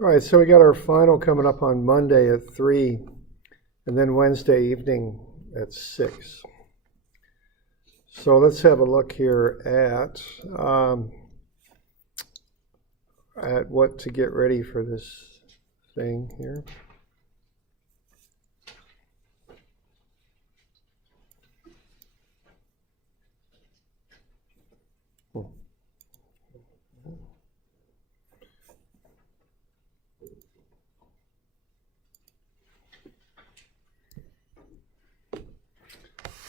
All right, so we got our final coming up on Monday at 3, and then Wednesday evening at 6. So let's have a look here at what to get ready for this thing here.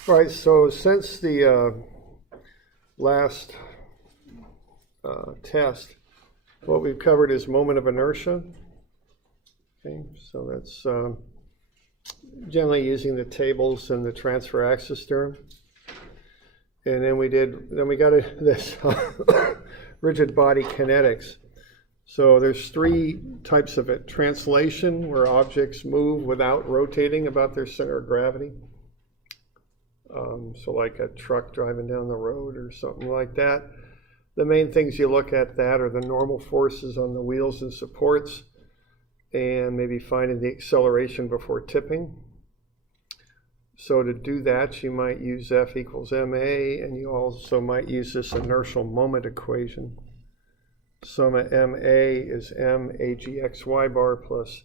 Right, so since the last test, what we've covered is moment of inertia. Okay, so that's generally using the tables and the transfer axis theorem. And then we got this rigid body kinetics. So there's 3 types of it. Translation, where objects move without rotating about their center of gravity. So like a truck driving down the road or something like that. The main things you look at that are the normal forces on the wheels and supports, and maybe finding the acceleration before tipping. So to do that, you might use F equals ma, and you also might use this inertial moment equation. Summa ma is m agxy bar plus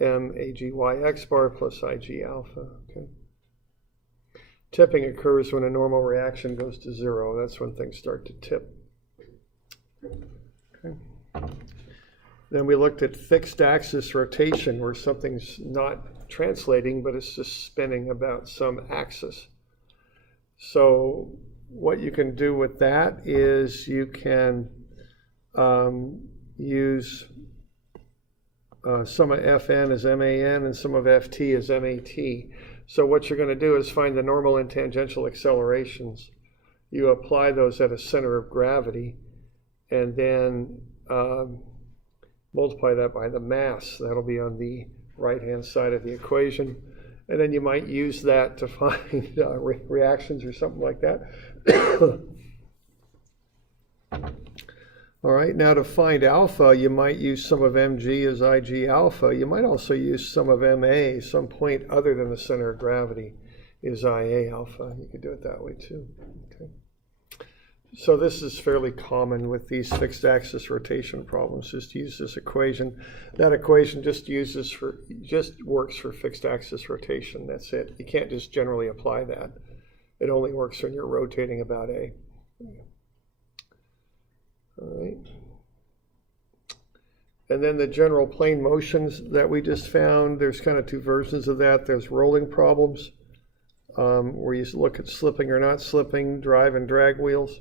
m agyx bar plus ig alpha. Okay. Tipping occurs when a normal reaction goes to 0. That's when things start to tip. Okay. Then we looked at fixed axis rotation, where something's not translating, but it's just spinning about some axis. So what you can do with that is you can use some of Fn as MAN and some of Ft as MAT. So what you're going to do is find the normal and tangential accelerations. You apply those at a center of gravity, and then multiply that by the mass. That'll be on the right-hand side of the equation. And then you might use that to find reactions or something like that. All right, now to find alpha, you might use some of mg as ig alpha. You might also use some of ma, some point other than the center of gravity is ia alpha. You could do it that way too. Okay. So this is fairly common with these fixed axis rotation problems. Just use this equation. That equation just works for fixed axis rotation. That's it. You can't just generally apply that. It only works when you're rotating about A. All right. And then the general plane motions that we just found, there's kind of 2 versions of that. There's rolling problems, where you look at slipping or not slipping, drive and drag wheels.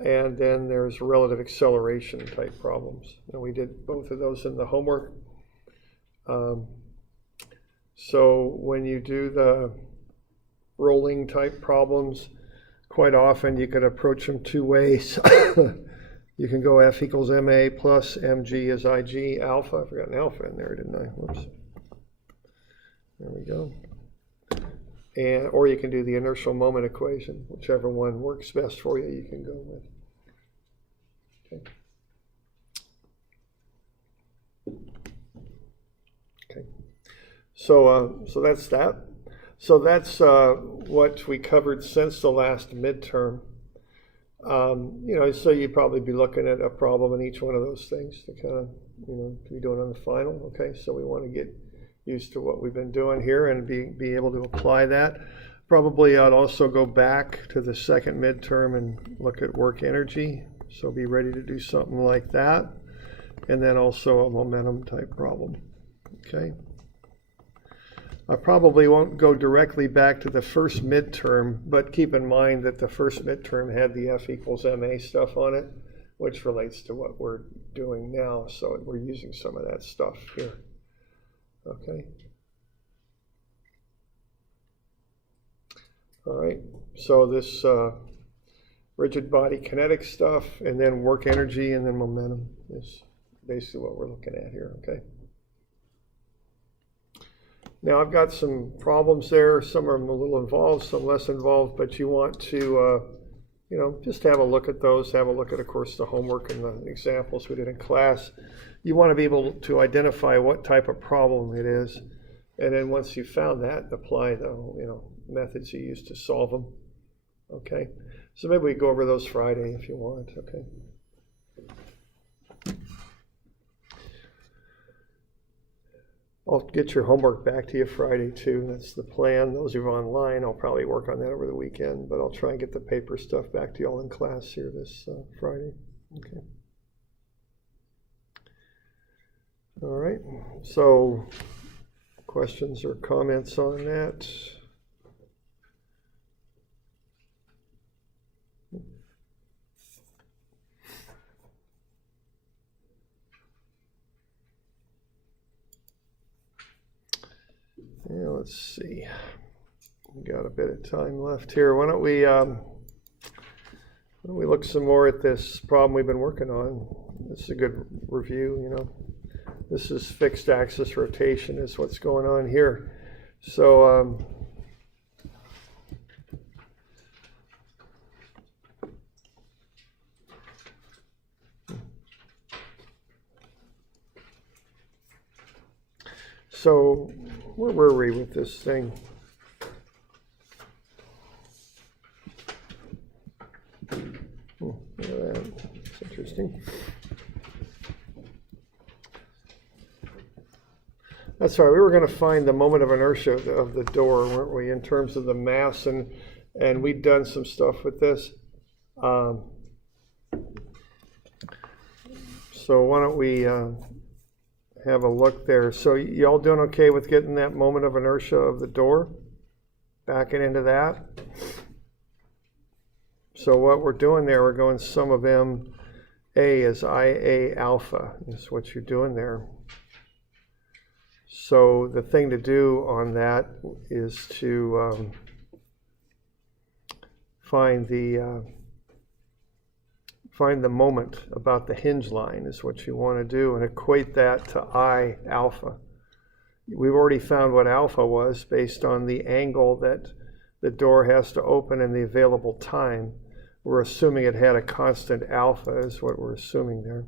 And then there's relative acceleration type problems. And we did both of those in the homework. So when you do the rolling type problems, quite often you could approach them 2 ways. You can go F equals ma plus mg as ig alpha. I forgot an alpha in there, didn't I? Whoops. There we go. Or you can do the inertial moment equation. Whichever one works best for you, you can go with. Okay. So that's that. So that's what we covered since the last midterm. So you'd probably be looking at a problem in each one of those things to kind of, to be doing on the final. Okay, so we want to get used to what we've been doing here and be able to apply that. Probably I'd also go back to the second midterm and look at work energy. So be ready to do something like that. And then also a momentum type problem. Okay. I probably won't go directly back to the first midterm, but keep in mind that the first midterm had the F equals ma stuff on it, which relates to what we're doing now. So we're using some of that stuff here. Okay. All right. So this rigid body kinetic stuff, and then work energy, and then momentum is basically what we're looking at here. Okay. Now I've got some problems there. Some are a little involved, some less involved, but you want to just have a look at those, have a look at, of course, the homework and the examples we did in class. You want to be able to identify what type of problem it is. And then once you've found that, apply the, methods you use to solve them. Okay? So maybe we go over those Friday if you want, okay? I'll get your homework back to you Friday too. That's the plan. Those who are online, I'll probably work on that over the weekend, but I'll try and get the paper stuff back to you all in class here this Friday. Okay. All right. So, questions or comments on that? Yeah, let's see. We got a bit of time left here. Why don't we look some more at this problem we've been working on? This is a good review. This is fixed axis rotation is what's going on here. So where were we with this thing? That's interesting. That's right. We were going to find the moment of inertia of the door, weren't we, in terms of the mass, and we'd done some stuff with this. So why don't we have a look there. So y'all doing okay with getting that moment of inertia of the door? Backing into that? So what we're doing there, we're going sum of M A is IA alpha. Is what you're doing there. So the thing to do on that is to find the moment about the hinge line is what you want to do, and equate that to I alpha. We've already found what alpha was based on the angle that the door has to open and the available time. We're assuming it had a constant alpha is what we're assuming there.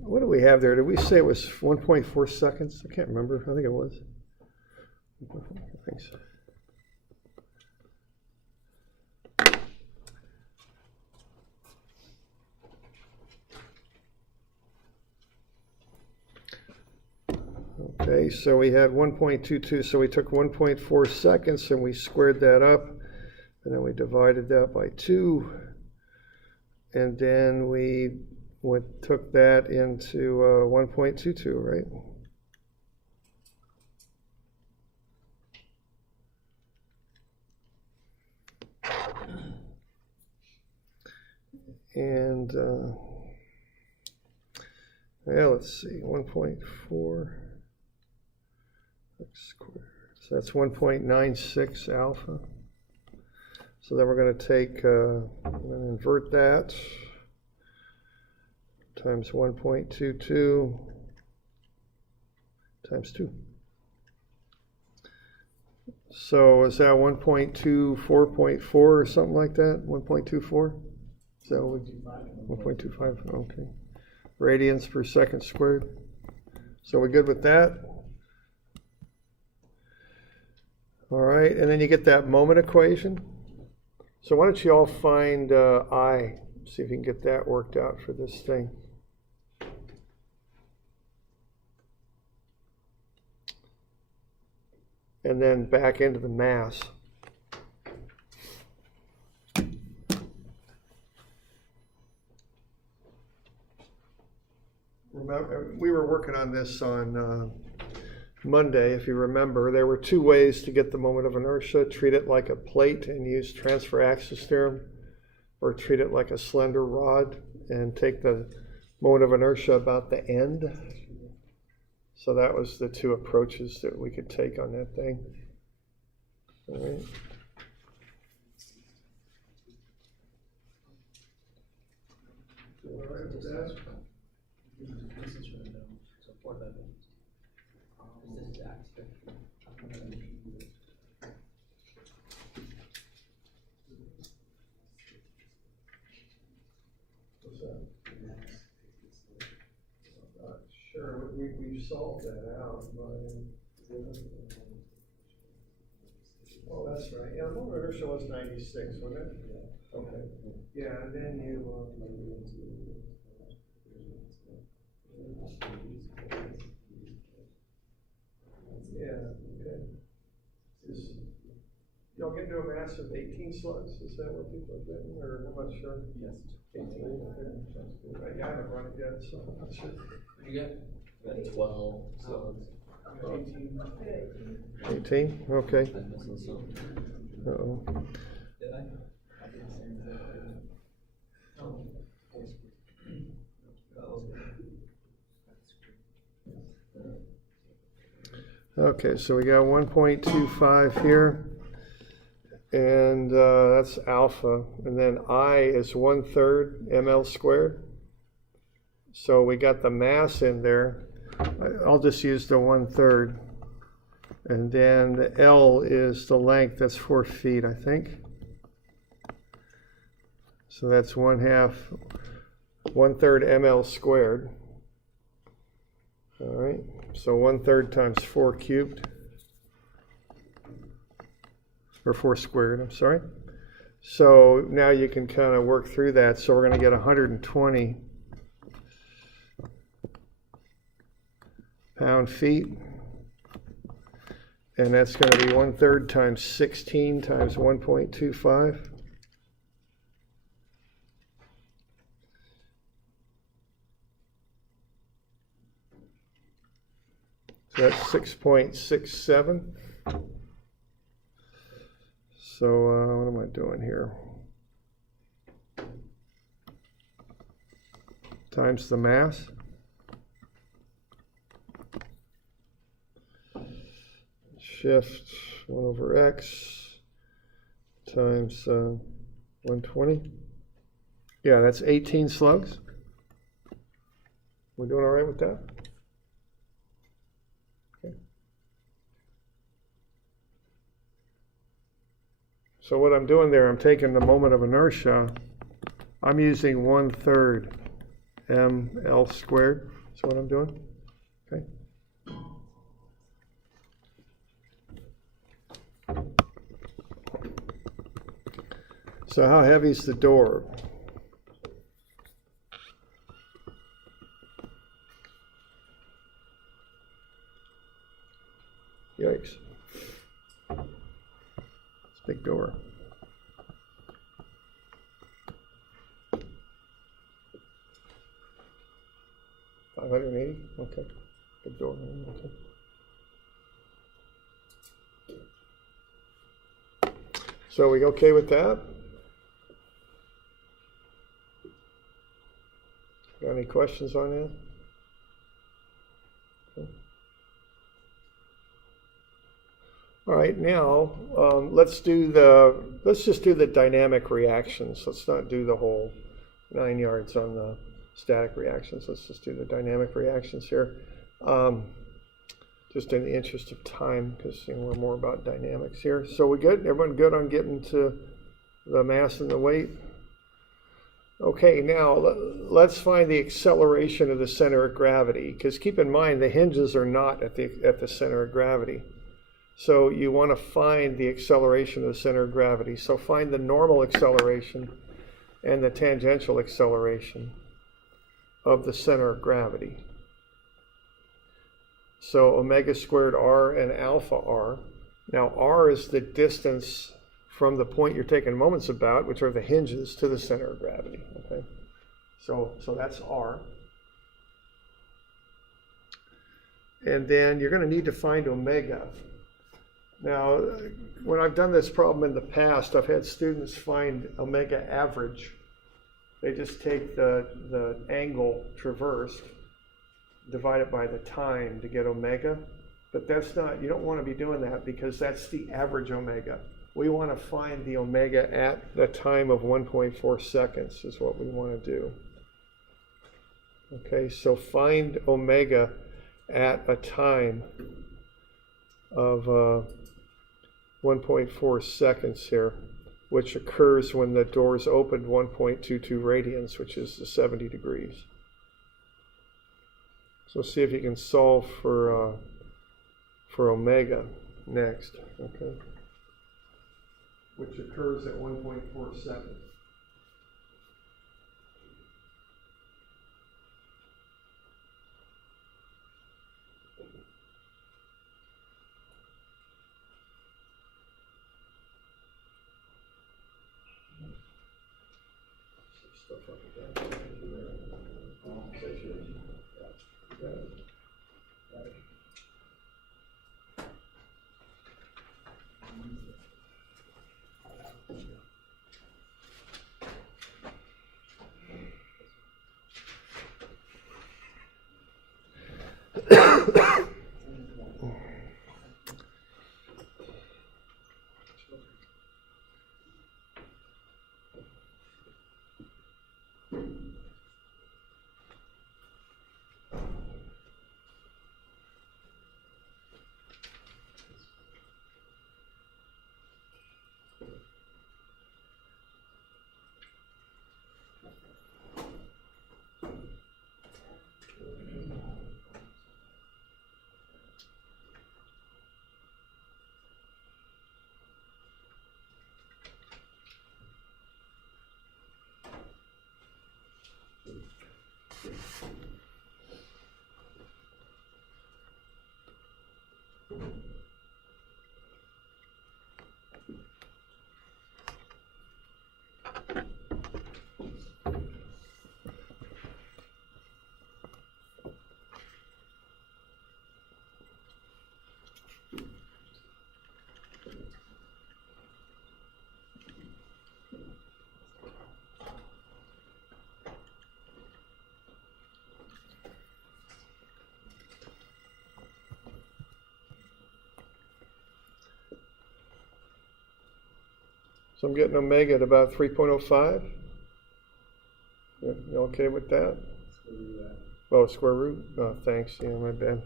What do we have there? Did we say it was 1.4 seconds? I can't remember. I think it was. Thanks. Okay, so we had 1.22, so we took 1.4 seconds and we squared that up, and then we divided that by 2, and then we took that into 1.22, right? And yeah, let's see, 1.4 x squared. So that's 1.96 alpha. So then we're going to take, I'm going to invert that, times 1.22 times 2. So is that 1.24.4 or something like that? 1.24? Is that what 1.25? Okay. Radians per second squared. So we're good with that? All right, and then you get that moment equation. So why don't you all find I, see if you can get that worked out for this thing. And then back into the mass. Remember, we were working on this on Monday, if you remember. There were two ways to get the moment of inertia: treat it like a plate and use transfer axis theorem, or treat it like a slender rod and take the moment of inertia about the end. So that was the two approaches that we could take on that thing. All right. All right with that? Sure, we solved that out by, oh, that's right. Yeah, moment of inertia was 96, wasn't it? Yeah. Okay. Yeah, and then you, yeah, okay. Y'all get to a mass of 18 slugs? Is that what people are getting? Or I'm not sure. Yes. 18. Okay. Sounds good. I haven't run it yet, so I'm not sure. You got 12 slugs. 18. 18? Okay. I'm missing some. Uh-oh. Did I? Okay, so we got 1.25 here, and that's alpha, and then I is 1/3 ml squared. So we got the mass in there. I'll just use the 1/3, and then the L is the length. That's 4 feet, I think. So that's 1/3 ml squared. All right, so 1/3 times 4 cubed, or 4 squared, I'm sorry. So now you can kind of work through that. So we're going to get 120 pound-feet. And that's going to be 1/3 times 16 times 1.25. So that's 6.67. So what am I doing here? Times the mass. Shift 1/x times 120. Yeah, that's 18 slugs. We doing all right with that? Okay. So what I'm doing there, I'm taking the moment of inertia. I'm using 1/3 ml squared. That's what I'm doing. Okay. So how heavy is the door? Yikes. It's a big door. $580? Okay. Big door. Okay. So are we okay with that? Got any questions on that? Okay. All right, now let's just do the dynamic reactions. Let's not do the whole 9 yards on the static reactions. Let's just do the dynamic reactions here. Just in the interest of time, because we're more about dynamics here. So we good? Everyone good on getting to the mass and the weight? Okay, now let's find the acceleration of the center of gravity, because keep in mind the hinges are not at the center of gravity. So you want to find the acceleration of the center of gravity. So find the normal acceleration and the tangential acceleration of the center of gravity. So omega squared r and alpha r. Now r is the distance from the point you're taking moments about, which are the hinges, to the center of gravity. Okay, so that's r. And then you're going to need to find omega. Now, when I've done this problem in the past, I've had students find omega average. They just take the angle traversed divide it by the time to get omega. But that's not, you don't want to be doing that because that's the average omega. We want to find the omega at the time of 1.4 seconds is what we want to do. Okay, so find omega at a time of 1.4 seconds here, which occurs when the doors opened 1.22 radians, which is the 70 degrees. So see if you can solve for omega next, okay? Which occurs at 1.4 seconds. Stuff up with that. So I'm getting omega at about 3.05. You okay with that? Oh, square root? Oh, thanks. Yeah, my bad.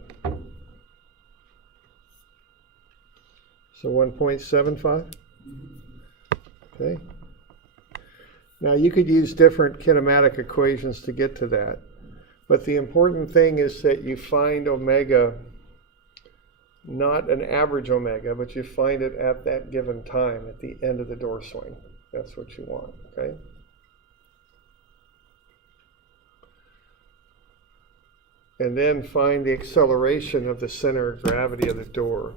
So 1.75? Okay. Now you could use different kinematic equations to get to that. But the important thing is that you find omega, not an average omega, but you find it at that given time, at the end of the door swing. That's what you want, okay? And then find the acceleration of the center of gravity of the door.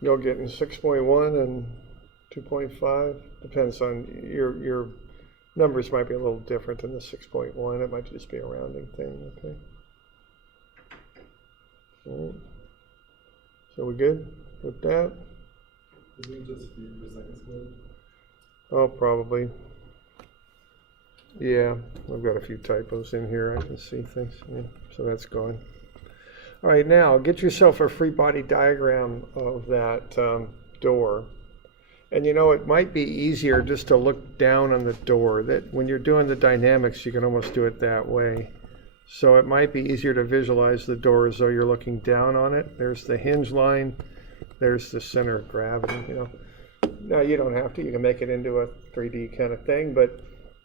you'll get in 6.1 and 2.5. Depends on your numbers might be a little different than the 6.1. It might just be a rounding thing, okay? All right. So we good with that? Isn't it just feet per second squared? Oh, probably. Yeah, I've got a few typos in here. I can see things. Yeah, so that's gone. All right, now get yourself a free body diagram of that door. And you know, it might be easier just to look down on the door. That when you're doing the dynamics, you can almost do it that way. So it might be easier to visualize the door as though you're looking down on it. There's the hinge line. There's the center of gravity, you know. Now, you don't have to. You can make it into a 3D kind of thing, but,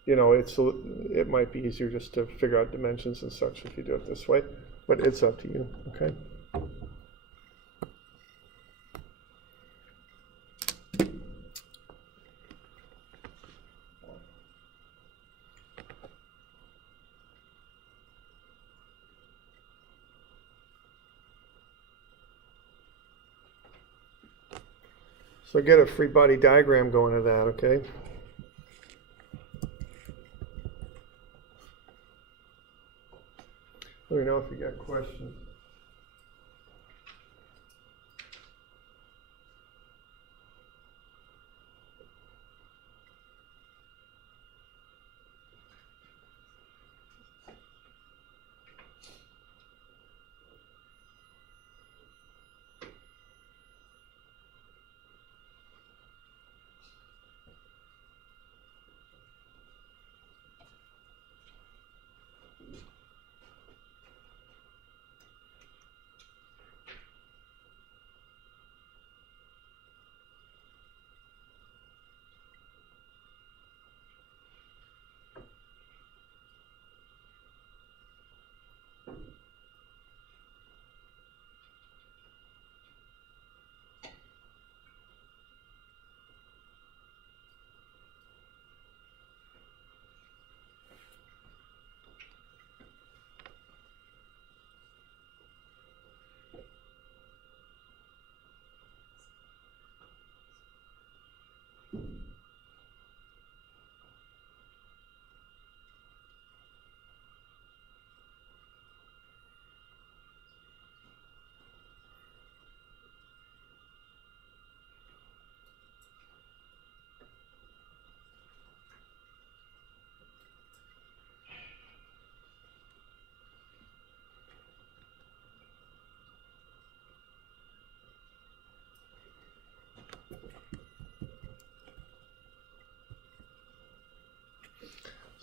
you know, it might be easier just to figure out dimensions and such if you do it this way. But it's up to you, okay? So get a free body diagram going to that, okay? Let me know if you got questions.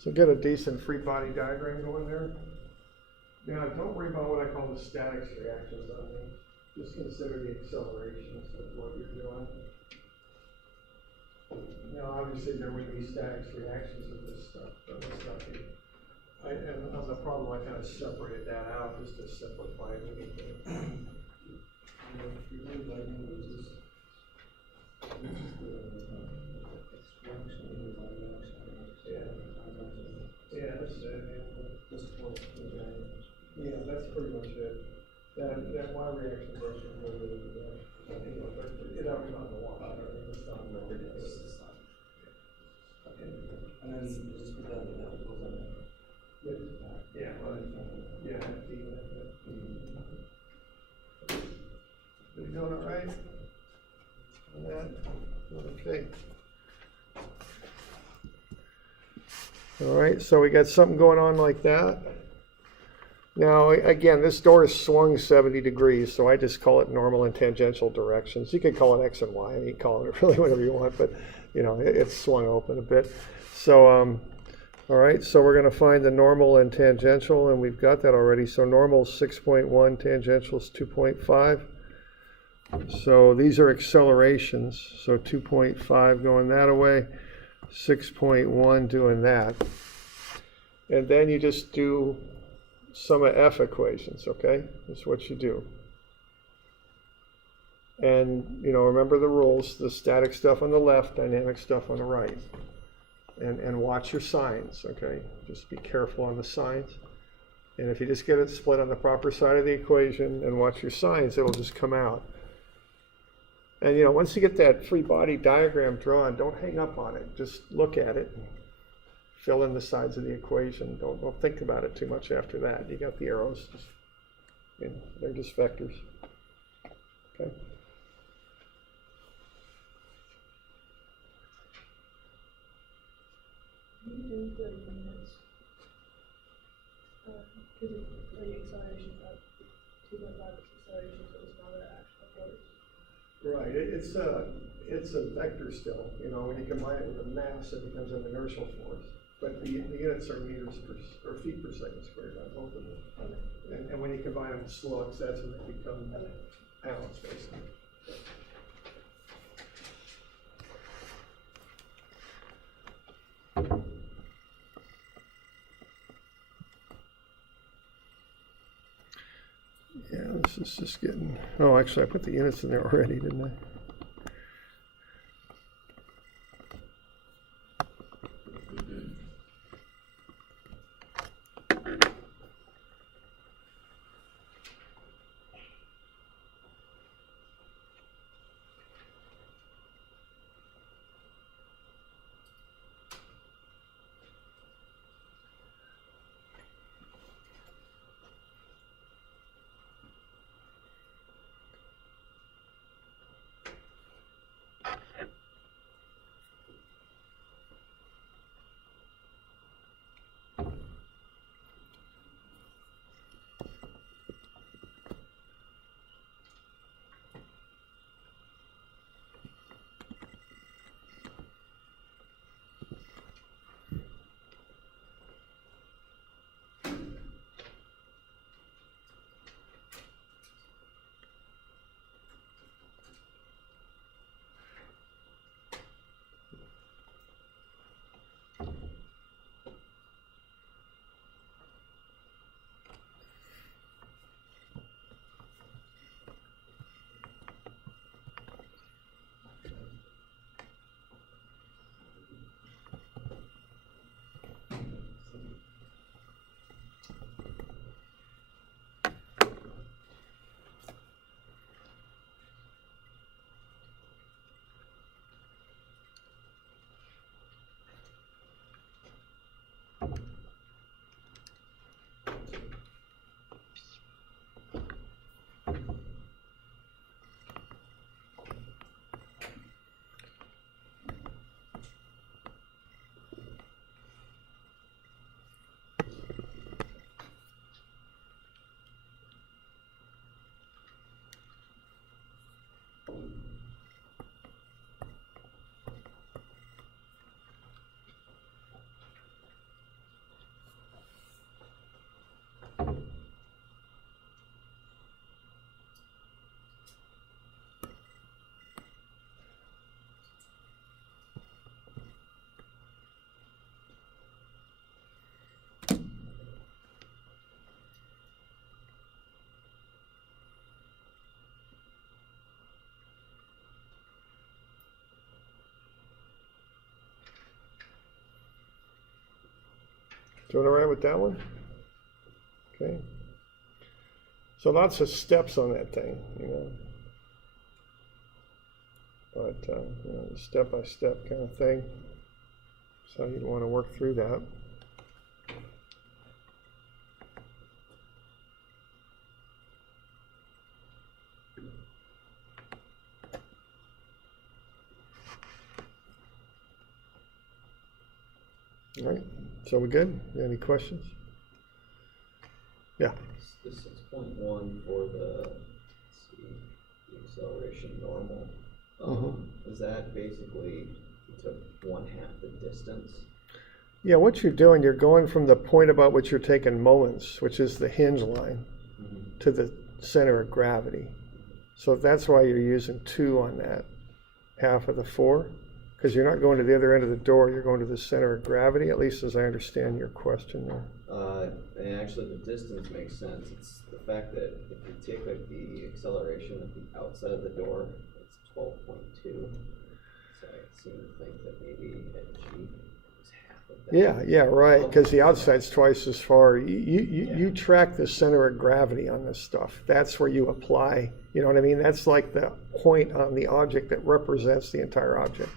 So get a decent free body diagram going there. Now, don't worry about what I call the statics reactions on these. Just consider the accelerations of what you're doing. Now, obviously, there would be statics reactions of this stuff, but let's not be. And on the problem, I kind of separated that out just to simplify it a little bit. Yeah, that's it. Yeah, that's pretty much it. That Y reaction version will really be there. It out on the water. It's not ridiculous. Okay. And then just put that in the goes on there. Yeah, well, yeah. You doing it right? On that? Okay. All right, so we got something going on like that. Now, again, this door is swung 70 degrees, so I just call it normal and tangential directions. You could call it X and Y, and you can call it really whatever you want, but, you know, it's swung open a bit. So, all right, so we're going to find the normal and tangential, and we've got that already. So normal is 6.1, tangential is 2.5. So these are accelerations, so 2.5 going that away, 6.1 doing that. And then you just do sum of F equations, okay? That's what you do. And, you know, remember the rules, the static stuff on the left, dynamic stuff on the right. And watch your signs, okay? Just be careful on the signs. And if you just get it split on the proper side of the equation and watch your signs, it'll just come out. And you know, once you get that free body diagram drawn, don't hang up on it. Just look at it and fill in the sides of the equation. Don't think about it too much after that. You got the arrows, just, you know, they're just vectors. Okay. You do the units, because the acceleration at 2.5 acceleration, so it's not an actual force. Right, it's a vector still. You know, when you combine it with a mass, it becomes an inertial force. But the units are meters or feet per second squared on both of them. Okay. And when you combine them with slugs, that's when they become pounds, basically. Yeah, this is just getting, oh, actually I put the units in there already, didn't I? Doing all right with that one? Okay. So lots of steps on that thing, you know. But, you know, step-by-step kind of thing. So you'd want to work through that. All right, so we good? Any questions? Yeah. The 6.1 for the, let's see, the acceleration normal. Is that basically you took 1/2 the distance? Yeah, what you're doing, you're going from the point about which you're taking moments, which is the hinge line, to the center of gravity. So that's why you're using 2 on that half of the 4, because you're not going to the other end of the door, you're going to the center of gravity, at least as I understand your question there. And actually the distance makes sense. It's the fact that if you take like the acceleration at the outside of the door, it's 12.2. So I seem to think that maybe at G it was half of that. Yeah, right, because the outside's twice as far. You track the center of gravity on this stuff. That's where you apply, you know what I mean? That's like the point on the object that represents the entire object.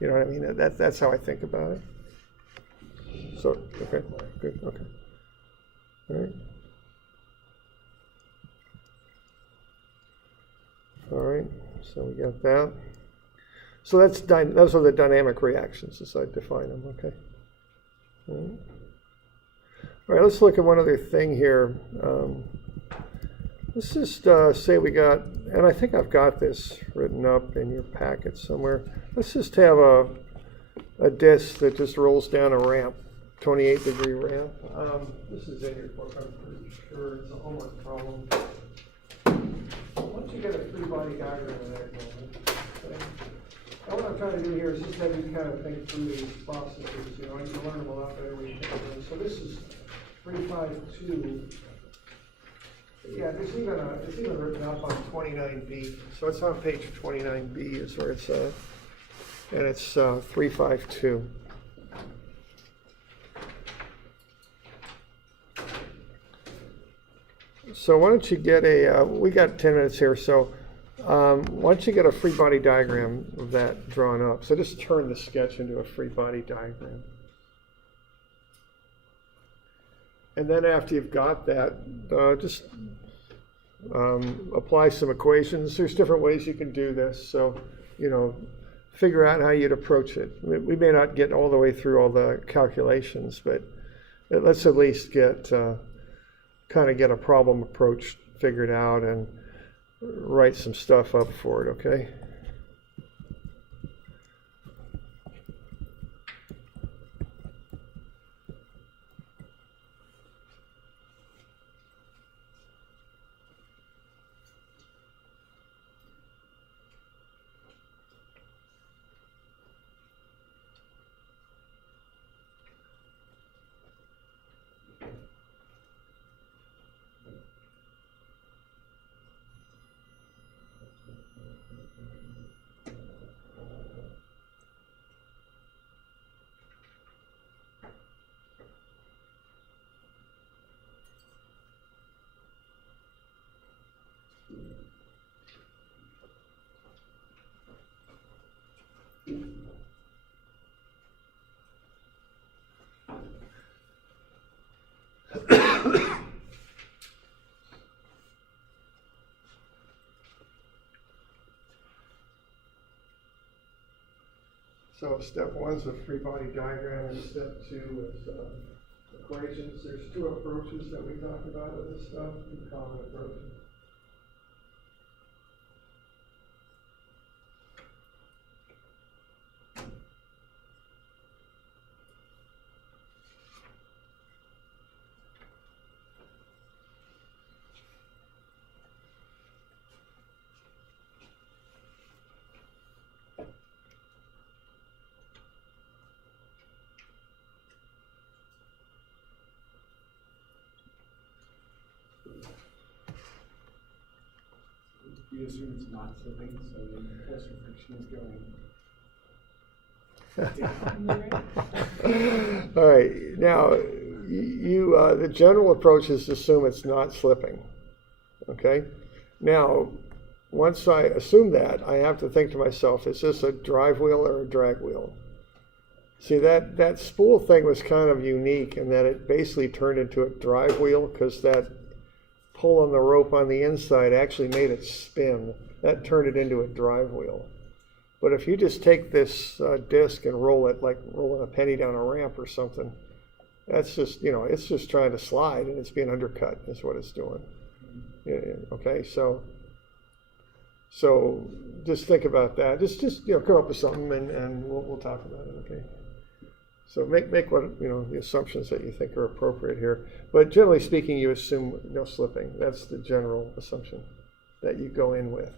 You know what I mean? That's how I think about it. So, okay, good, okay. All right. All right, so we got that. So those are the dynamic reactions as I define them, okay? All right, let's look at one other thing here. Let's just say we got, and I think I've got this written up in your packet somewhere. Let's just have a disk that just rolls down a ramp, 28-degree ramp. This is in your book, I'm pretty sure. It's a homework problem. Once you get a free body diagram of that going, okay? And what I'm trying to do here is just have you kind of think through these processes, you know, and you learn them a lot better when you think of them. So this is 352. Yeah, it's even written up on 29B. So it's on page 29B is where it's at. And it's 352. So why don't you get we got 10 minutes here, so why don't you get a free body diagram of that drawn up. So just turn the sketch into a free body diagram. And then after you've got that, just apply some equations. There's different ways you can do this, so, you know, figure out how you'd approach it. We may not get all the way through all the calculations, but let's at least get kind of get a problem approach figured out and write some stuff up for it, okay? So step 1 is a free body diagram, and step 2 is equations. There's 2 approaches that we talked about with this stuff, 2 common approaches. You assume it's not slipping, so the force of friction is going. All right, now the general approach is to assume it's not slipping, okay? Now, once I assume that, I have to think to myself, is this a drive wheel or a drag wheel? See, that spool thing was kind of unique in that it basically turned into a drive wheel because that pull on the rope on the inside actually made it spin. That turned it into a drive wheel. But if you just take this disc and roll it like rolling a penny down a ramp or something, that's just, you know, it's just trying to slide and it's being undercut is what it's doing. Yeah, okay, so just think about that. Just you know, come up with something and we'll talk about it, okay? So make what, you know, the assumptions that you think are appropriate here. But generally speaking, you assume no slipping. That's the general assumption that you go in with.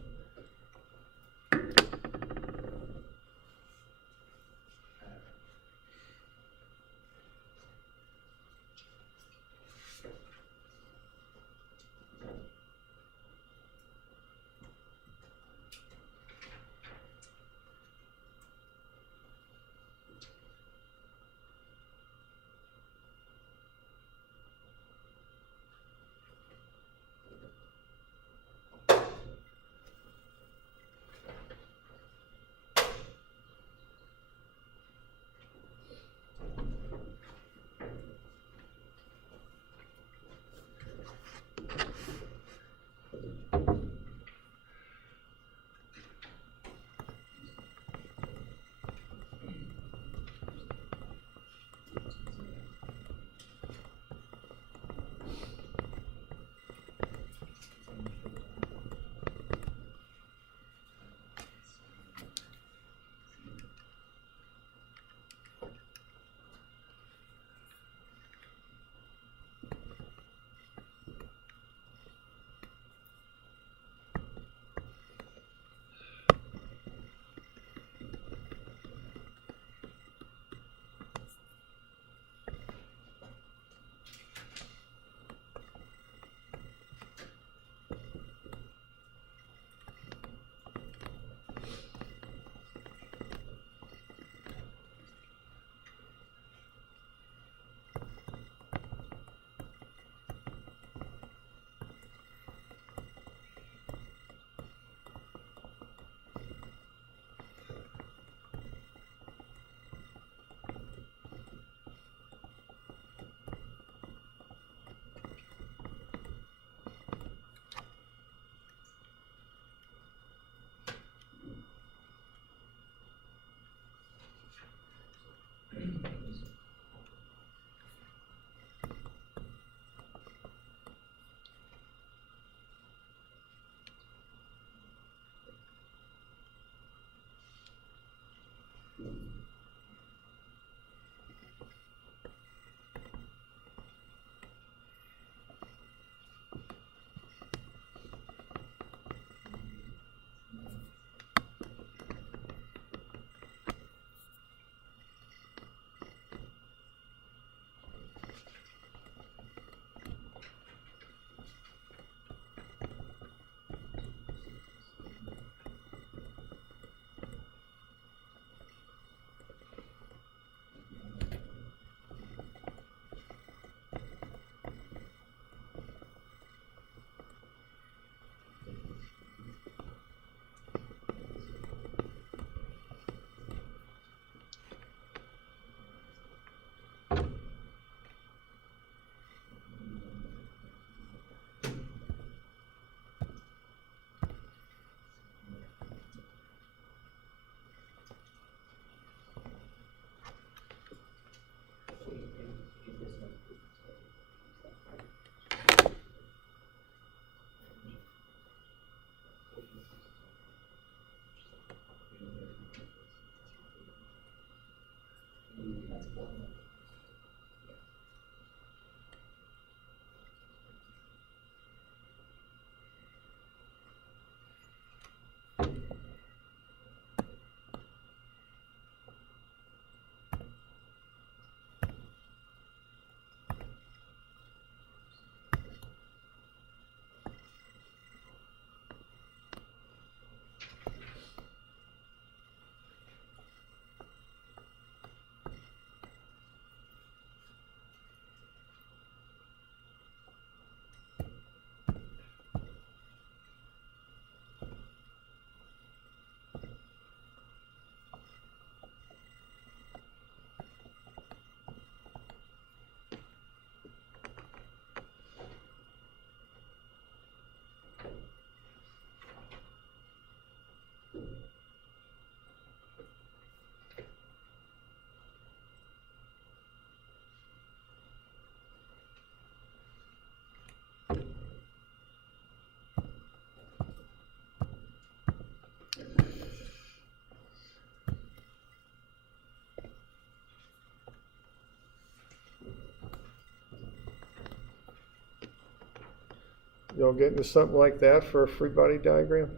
You'll get into something like that for a free body diagram?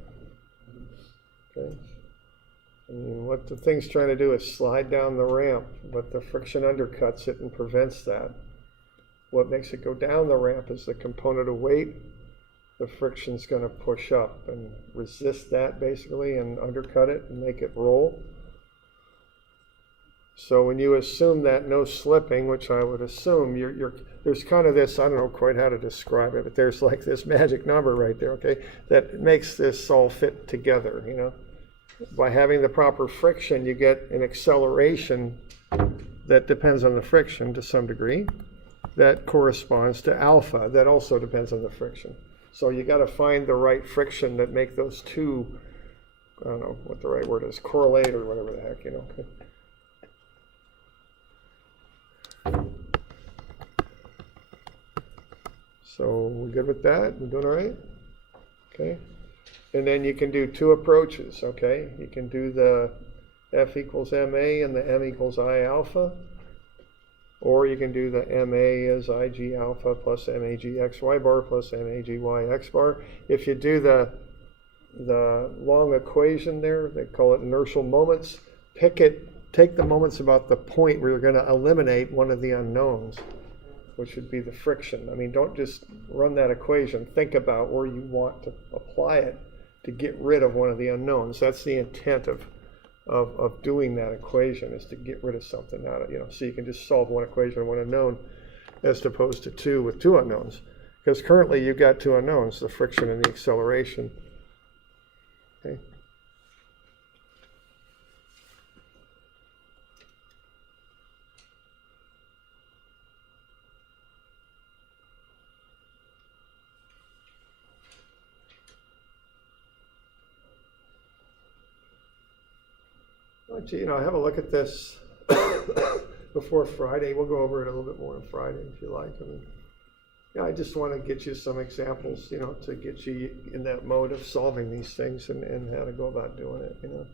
Okay. I mean, what the thing's trying to do is slide down the ramp, but the friction undercuts it and prevents that. What makes it go down the ramp is the component of weight. The friction's going to push up and resist that basically and undercut it and make it roll. So when you assume that no slipping, which I would assume, there's kind of this, I don't know quite how to describe it, but there's like this magic number right there, okay, that makes this all fit together, you know. By having the proper friction, you get an acceleration that depends on the friction to some degree. That corresponds to alpha, that also depends on the friction. So you got to find the right friction that make those two, I don't know what the right word is, correlate or whatever the heck, you know. So we good with that? We doing all right? Okay. And then you can do two approaches, okay? You can do the F equals MA and the M equals I alpha. Or you can do the MA as IG alpha plus MAG XY bar plus MAG Y X bar. If you do the long equation there, they call it inertial moments, take the moments about the point where you're going to eliminate one of the unknowns, which would be the friction. I mean, don't just run that equation. Think about where you want to apply it to get rid of one of the unknowns. That's the intent of doing that equation, is to get rid of something out of, you know, so you can just solve one equation and one unknown as opposed to two with two unknowns. Because currently you've got two unknowns, the friction and the acceleration. Okay. You know, have a look at this before Friday. We'll go over it a little bit more on Friday if you like. I mean, yeah, I just want to get you some examples, you know, to get you in that mode of solving these things and how to go about doing it, you know.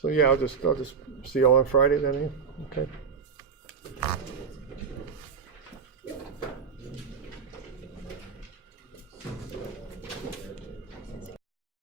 So yeah, I'll just see you all on Friday then. Okay.